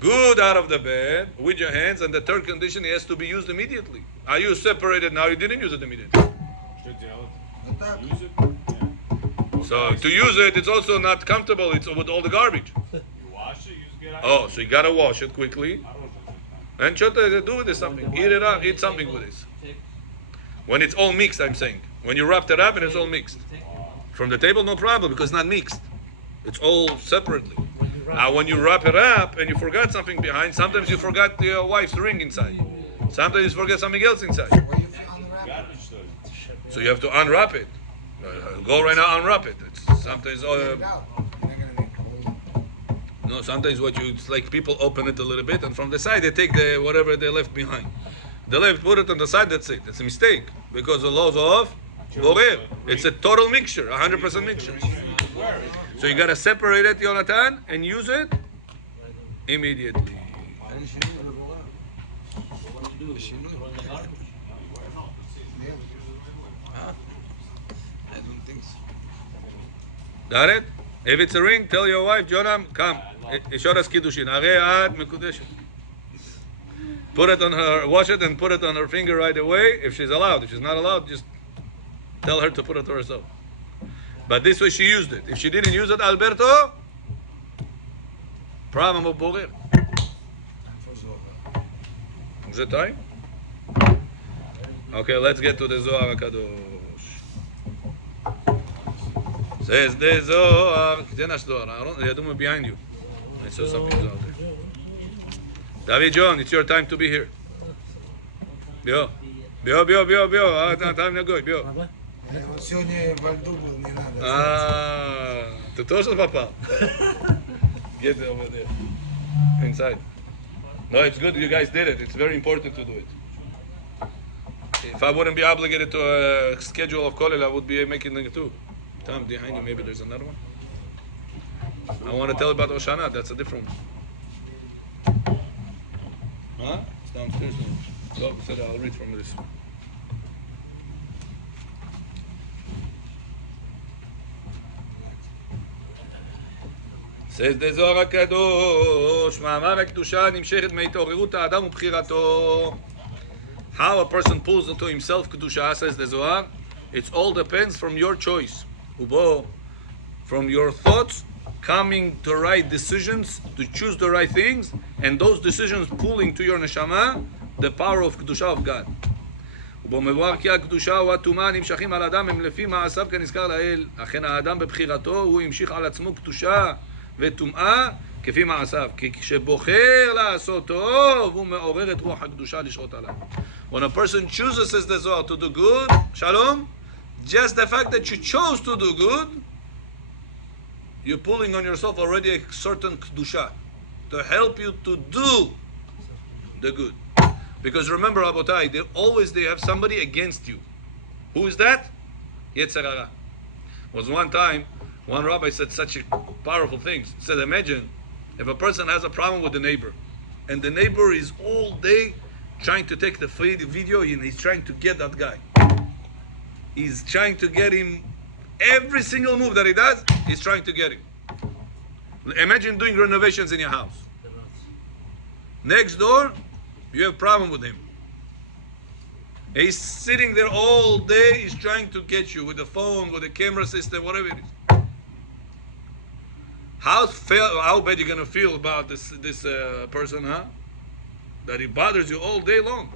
Good out of the bed with your hands, and the third condition, it has to be used immediately. Are you separated now? You didn't use it immediately. Use it. So to use it, it's also not comfortable. It's with all the garbage. You wash it, you just get out. Oh, so you gotta wash it quickly. And what to do with this something? Eat it up, eat something with this. When it's all mixed, I'm saying. When you wrapped it up and it's all mixed. From the table, no problem, because it's not mixed. It's all separately. Now, when you wrap it up and you forgot something behind, sometimes you forgot your wife's ring inside. Sometimes you forget something else inside. What if you unwrap it? Garbage store. So you have to unwrap it. Go right now, unwrap it. It's sometimes. Take it out. You're not gonna make a whole- No, sometimes it's like people open it a little bit, and from the side they take the whatever they left behind. The left, put it on the side. That's it. It's a mistake because the laws of borer. It's a total mixture, 100% mixture. So you gotta separate it, Yonatan, and use it immediately. אין שינוי בבורא. בשינוי. I don't think so. Got it? If it's a ring, tell your wife, Jonam, come. Ishoras kiddushin. Are ad mekudeshet. Put it on her, wash it and put it on her finger right away if she's allowed. If she's not allowed, just tell her to put it to herself. But this way she used it. If she didn't use it, Alberto, problem of borer. Is it time? Okay, let's get to the Zohar HaKadosh. Says the Zohar. Zohar. Behind you. I saw some people out there. David John, it's your time to be here. Bio. Time to go. Bio. Вот сегодня во льду был, не надо. Ты тоже попал? Get over there. Inside. No, it's good you guys did it. It's very important to do it. If I wouldn't be obligated to a schedule of Kolel, I would be making it too. Tom, behind you, maybe there's another one. I want to tell you about Oshana. That's a different one. Huh? It's downstairs. Go, sit down. I'll read from this. Says the Zohar HaKadosh, מאמר הקדושה נמשכת מהתעוררות האדם ובחירתו. How a person pulls into himself kedusha, says the Zohar, it all depends from your choice. Ubo, from your thoughts, coming to right decisions, to choose the right things, and those decisions pulling to your neshama, the power of kedusha of God. ובו מבואר כי הקדושה או הטומאה נמשכים על אדם הם לפי מעשיו כנזכר לאל. אכן האדם בבחירתו הוא המשיך על עצמו קדושה וטומאה כפי מעשיו. כי כשבוחר לעשות טוב הוא מעורר את רוח הקדושה לשרות עליו. When a person chooses, says the Zohar, to do good, shalom, just the fact that you chose to do good, you're pulling on yourself already a certain kedusha to help you to do the good. Because remember, Abotai, they have somebody against you. Who is that? Yetzer hara. Was one time, one rabbi said such a powerful thing. He said, imagine if a person has a problem with the neighbor, and the neighbor is all day trying to take the video, and he's trying to get that guy. He's trying to get him. Every single move that he does, he's trying to get him. Imagine doing renovations in your house. Next door, you have a problem with him. He's sitting there all day, he's trying to get you with the phone, with the camera system, whatever it is. How bad you gonna feel about this person, huh? That he bothers you all day long.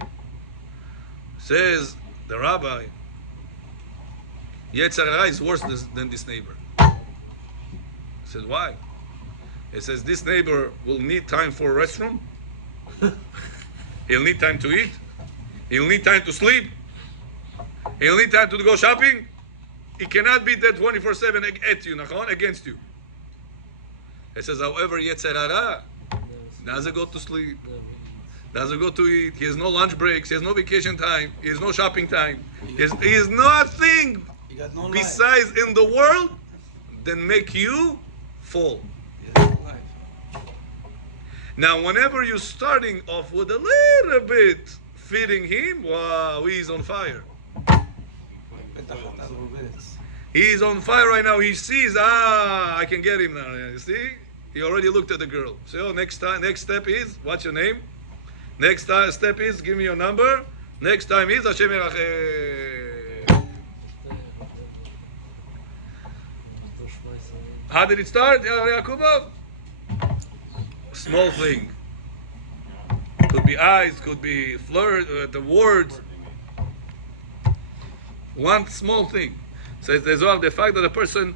Says the rabbi, Yetzer hara is worse than this neighbor. He says, why? He says, this neighbor will need time for a restroom. He'll need time to eat. He'll need time to sleep. He'll need time to go shopping. He cannot be there 24/7 at you, against you. He says, however, Yetzer hara doesn't go to sleep, doesn't go to eat. He has no lunch breaks. He has no vacation time. He has no shopping time. He has nothing besides in the world than make you fall. Now, whenever you're starting off with a little bit feeding him, wow, he's on fire. He's on fire right now. He sees, I can get him now. You see? He already looked at the girl. So next step is, what's your name? Next step is, give me your number. Next time is, Hashem Yerachem. How did it start, Yakubov? Small thing. Could be eyes, could be flirt, the words. One small thing. Says the Zohar, the fact that a person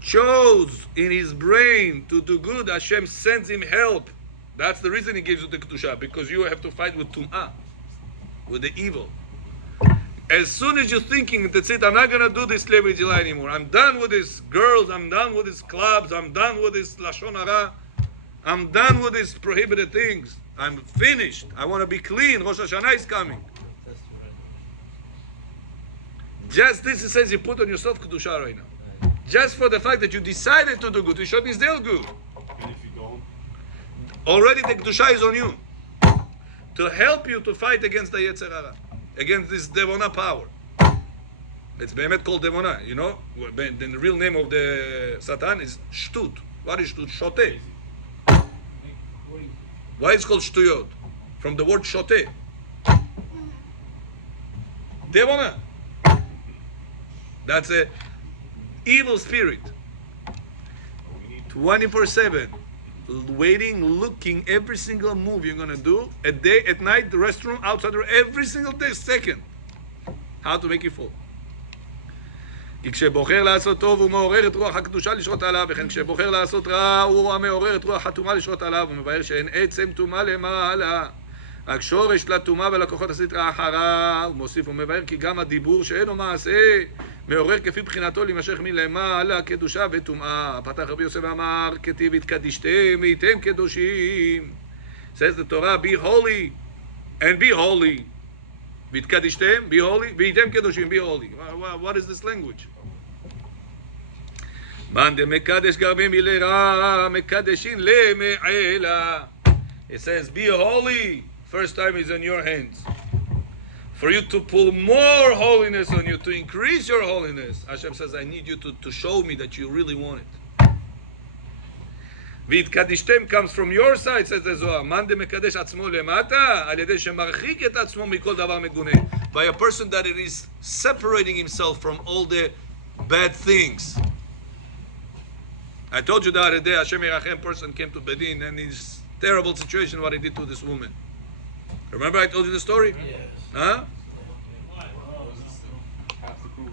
chose in his brain to do good, Hashem sends him help. That's the reason He gives you the kedusha, because you have to fight with tum'ah, with the evil. As soon as you're thinking, that's it, I'm not going to do this Levi Jilai anymore. I'm done with these girls, I'm done with these clubs, I'm done with this Lashon Hara. I'm done with these prohibited things. I'm finished. I want to be clean. Rosh Hashanah is coming. That's right. Just this, it says, you put on yourself kedusha right now. Just for the fact that you decided to do good, you should be still good. And if you don't, Already the kedusha is on you to help you to fight against the Yetzer Hara, against this Devona power. It's באמת called Devona, you know. The real name of the Satan is Shtut. What is Shtut? Shote. Why is it called Shtuyot? From the word Shote. Devona. That's a evil spirit. 24/7. Waiting, looking every single move you're gonna do, at day, at night, the restroom, outside, every single day, second. How to make you fall. כי כשבוחר לעשות טוב הוא מעורר את רוח הקדושה לשרות עליו, וכן כשבוחר לעשות רע הוא המעורר את רוח הטומאה לשרות עליו, ומבאר שאין עצם טומאה למעלה, רק שורש לטומאה ולכוחות הסטרא אחרא, ומוסיף ומבאר כי גם הדיבור שאינו מעשה מעורר כפי בחינתו להימשך מלמעלה קדושה וטומאה. פתח רבי יוסף ואמר כתיב התקדישתם והייתם קדושים. says the Torah, be holy and be holy. והתקדישתם, be holy, והייתם קדושים, be holy. What is this language? מאן דמקדש גרבה מלרע, מקדשין למעלה. It says, be holy. First time is in your hands. For you to pull more holiness on you, to increase your holiness. Hashem says, I need you to show me that you really want it. והתקדישתם comes from your side, says the Zohar. מאן דמקדש עצמו למטה, על ידי שמרחיק את עצמו מכל דבר מגונה. By a person that it is separating himself from all the bad things. I told you the other day, Hashem Yerachem person came to Bedin and his terrible situation, what he did to this woman. Remember I told you the story? Yes. Huh?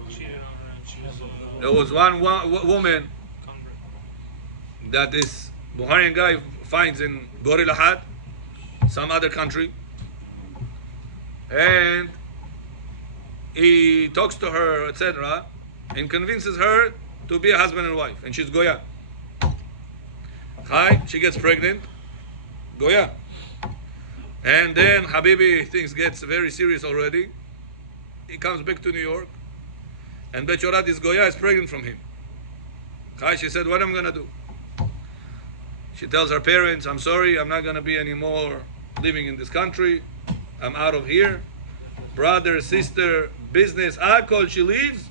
Cheated on her and she was There was one woman convert. that this Buharian guy finds in Gorilahat, some other country, and he talks to her, etc., and convinces her to be a husband and wife, and she's Goya. Hi, she gets pregnant, Goya. And then Habibi, things gets very serious already. He comes back to New York, and Bechorat, this Goya, is pregnant from him. Hi, she said, what am I going to do? She tells her parents, I'm sorry, I'm not going to be anymore living in this country. I'm out of here. Brother, sister, business, alcohol, she leaves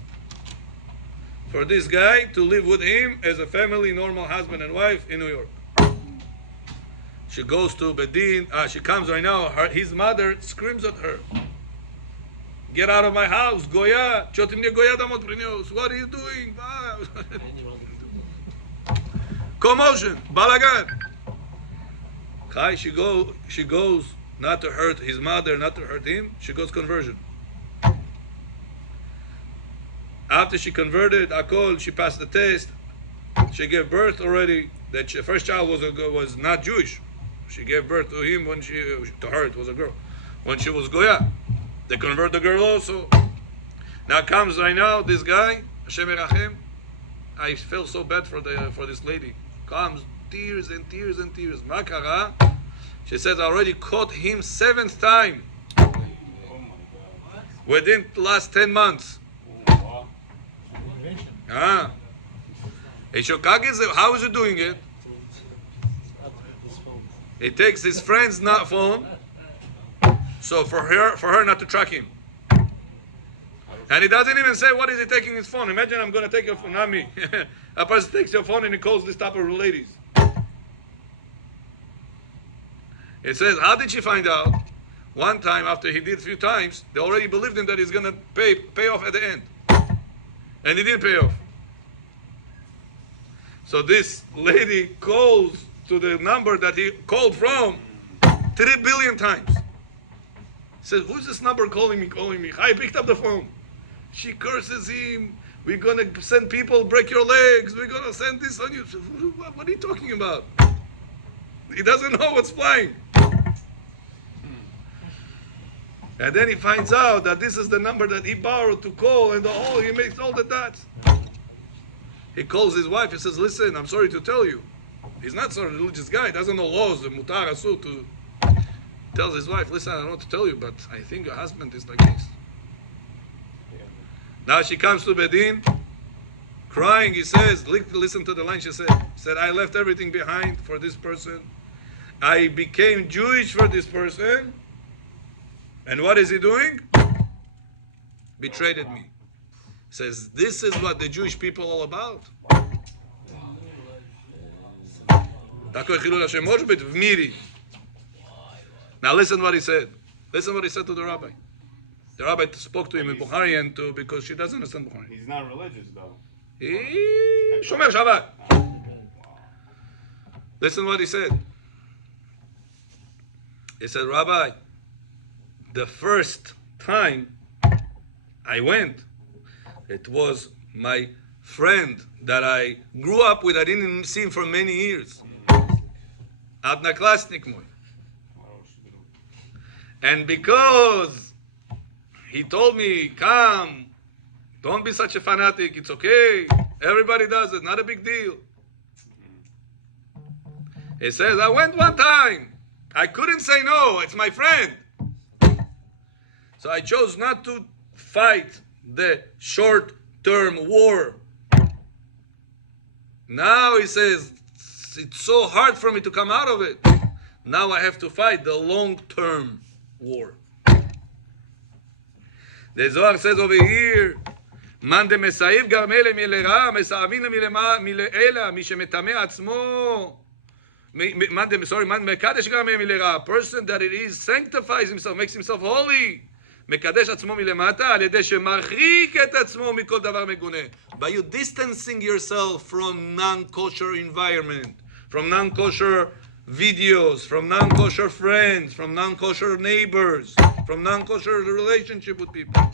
for this guy to live with him as a family, normal husband and wife in New York. She goes to Bedin, she comes right now, his mother screams at her. Get out of my house, Goya. What are you doing? Commotion, balagan. Chai, she goes not to hurt his mother, not to hurt him. She goes conversion. After she converted, Akol, she passed the test. She gave birth already. That first child was not Jewish. She gave birth to him to her it was a girl. When she was Goya, they convert the girl also. Now comes right now this guy, Hashem Yerachem. I feel so bad for this lady. Comes tears and tears and tears. Makara. She says I already caught him 7th time. Within the last 10 months. Ah. How is he doing it? He takes his friend's phone, so for her not to track him. And he doesn't even say, what is he taking his phone? Imagine I'm going to take your phone, not me. A person takes your phone and he calls this type of ladies. It says, how did she find out? One time, after he did a few times, they already believed him that he's going to pay off at the end. And he didn't pay off. So this lady calls to the number that he called from 3 billion times. Says, who's this number calling me? I picked up the phone. She curses him. We're going to send people, break your legs. We're going to send this on you. So, what are you talking about? He doesn't know what's flying. And then he finds out that this is the number that he borrowed to call, and he makes all the dots. He calls his wife. He says, listen, I'm sorry to tell you. He's not sort of a religious guy. He doesn't know laws, the mutar, asur, to tells his wife, listen, I don't know what to tell you, but I think your husband is like this. Now she comes to Bedin, crying. He says, listen to the line she said. I left everything behind for this person. I became Jewish for this person. And what is he doing? Betrayed me. Says, this is what the Jewish people are all about. Now listen what he said. Listen what he said to the rabbi. The rabbi spoke to him in Bukharian too, because she doesn't understand Bukharian. He's not religious though. He Shomer Shabbat. Listen what he said. He said, Rabbi, the first time I went, it was my friend that I grew up with. I didn't see him for many years. Adnaklasnik moy. And because he told me, come, don't be such a fanatic, it's okay. Everybody does it, not a big deal. He says, I went one time. I couldn't say no, it's my friend. So I chose not to fight the short-term war. Now he says, it's so hard for me to come out of it. Now I have to fight the long-term war. The Zohar says over here, Man de mesaiv garmele milera, mesavin mileela, mi shemetame atzmo. Man mekadesh garmele milera, a person that it is sanctifies himself, makes himself holy. מקדש עצמו מלמטה על ידי שמרחיק את עצמו מכל דבר מגונה. By you distancing yourself from non-kosher environment, from non-kosher videos, from non-kosher friends, from non-kosher neighbors, from non-kosher relationship with people.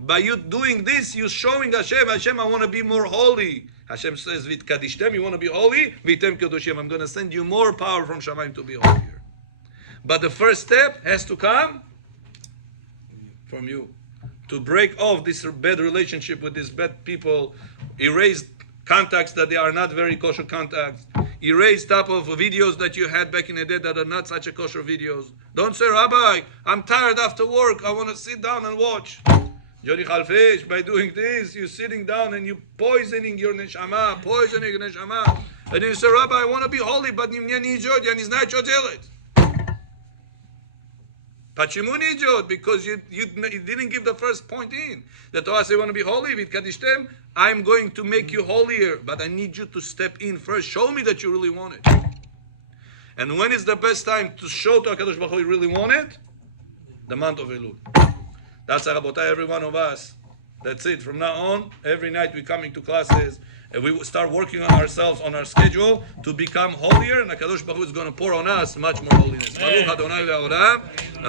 By you doing this, you're showing Hashem, I want to be more holy. Hashem says, V'tkadishtem, you want to be holy? V'tem kedoshim, I'm going to send you more power from Shamayim to be holier. But the first step has to come from you. To break off this bad relationship with these bad people, erase contacts that they are not very kosher contacts, erase type of videos that you had back in the day that are not such a kosher videos. Don't say, Rabbi, I'm tired after work, I want to sit down and watch. Johnny Khalfish, by doing this, you're sitting down and you're poisoning your neshama, And then you say, Rabbi, I want to be holy, but я не идет, я не знаю, что делать. Почему не идет? Because you didn't give the first point in. The Torah says, you want to be holy, v'tkadishtem, I'm going to make you holier, but I need you to step in first. Show me that you really want it. And when is the best time to show to HaKadosh Baruch Hu you really want it? The month of Elul. That's Rabotai, every one of us. That's it. From now on, every night we're coming to classes, and we will start working on ourselves, on our schedule, to become holier, and HaKadosh Baruch Hu is going to pour on us much more holiness. Baruch Adonai le'olam.